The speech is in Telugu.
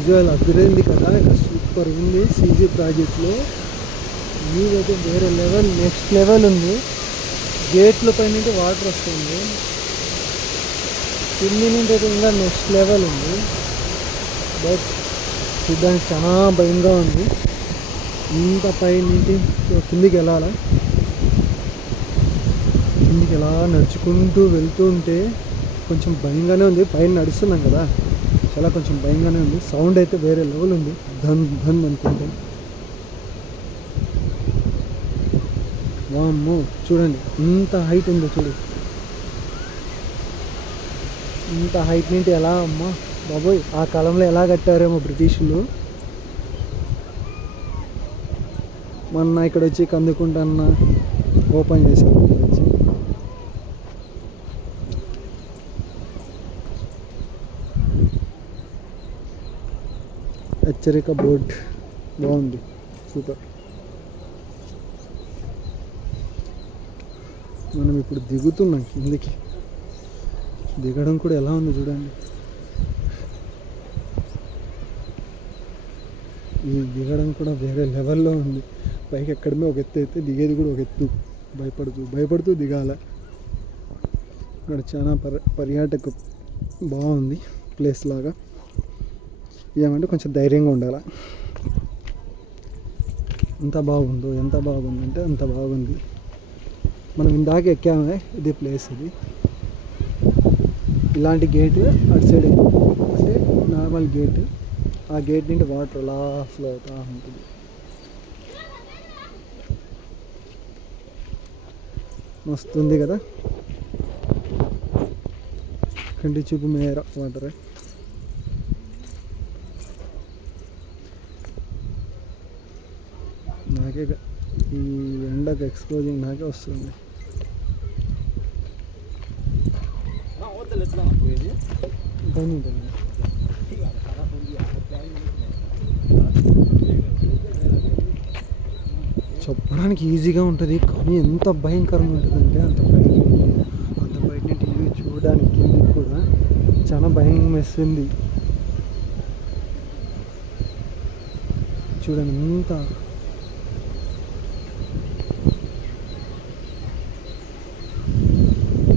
విజువల్ అదిరింది కదా, ఇక్కడ సూపర్ ఉంది. సీజీ ప్రాజెక్ట్లో వ్యూ అయితే వేరే లెవెల్, నెక్స్ట్ లెవెల్ ఉంది. గేట్ల పై నుండి వాటర్ వస్తుంది, కింది నుండి అయితే ఇంకా నెక్స్ట్ లెవెల్ ఉంది. బట్ చూడ్డానికి చాలా భయంగా ఉంది. ఇంత పై నుండి కిందికి వెళ్ళాలా, కిందికి ఎలా నడుచుకుంటూ వెళ్తూ ఉంటే కొంచెం భయంగానే ఉంది. పైన నడుస్తున్నాం కదా, చాలా కొంచెం భయంగానే ఉంది. సౌండ్ అయితే వేరే లెవెల్ ఉంది, ధన్ ధన్ అనుకుంటే. వామ్మో చూడండి ఇంత హైట్ ఉందో చూడు. ఇంత హైట్ నుండి ఎలా అమ్మా బాబోయ్, ఆ కాలంలో ఎలా కట్టారేమో బ్రిటిషులు. మొన్న ఇక్కడ వచ్చి కందుకుంటన్న ఓపెన్ చేశారు. ఇక్కడ వచ్చి హెచ్చరిక బోర్డ్ బాగుంది, సూపర్. మనం ఇప్పుడు దిగుతున్నాం కిందికి. దిగడం కూడా ఎలా ఉంది చూడండి. ఈ దిగడం కూడా వేరే లెవెల్లో ఉంది. పైకి ఎక్కడమే ఒక ఎత్తు అయితే దిగేది కూడా ఒక ఎత్తు. భయపడుతూ దిగాల. ఇక్కడ చాలా పర్యాటక బాగుంది ప్లేస్ లాగా. ఏమంటే కొంచెం ధైర్యంగా ఉండాలి. ఎంత బాగుందంటే అంత బాగుంది. మనం ఇందాక ఎక్కామే, ఇది ప్లేస్. ఇది ఇలాంటి గేటు అటు సైడ్ అంటే నార్మల్ గేటు. ఆ గేట్ నుండి వాటర్ అలా ఫ్లో అవుతూ ఉంటుంది. మస్తుంది కదా, కంటి చూపు మేర వాటర్. నాకే ఈ ఎండకు ఎక్స్పోజింగ్ నాకే వస్తుంది. చెప్పడానికి ఈజీగా ఉంటుంది, కానీ ఎంత భయంకరంగా ఉంటుందంటే అంత బయట నుండి చూడడానికి కూడా చాలా భయం వేస్తుంది. చూడండి ఎంత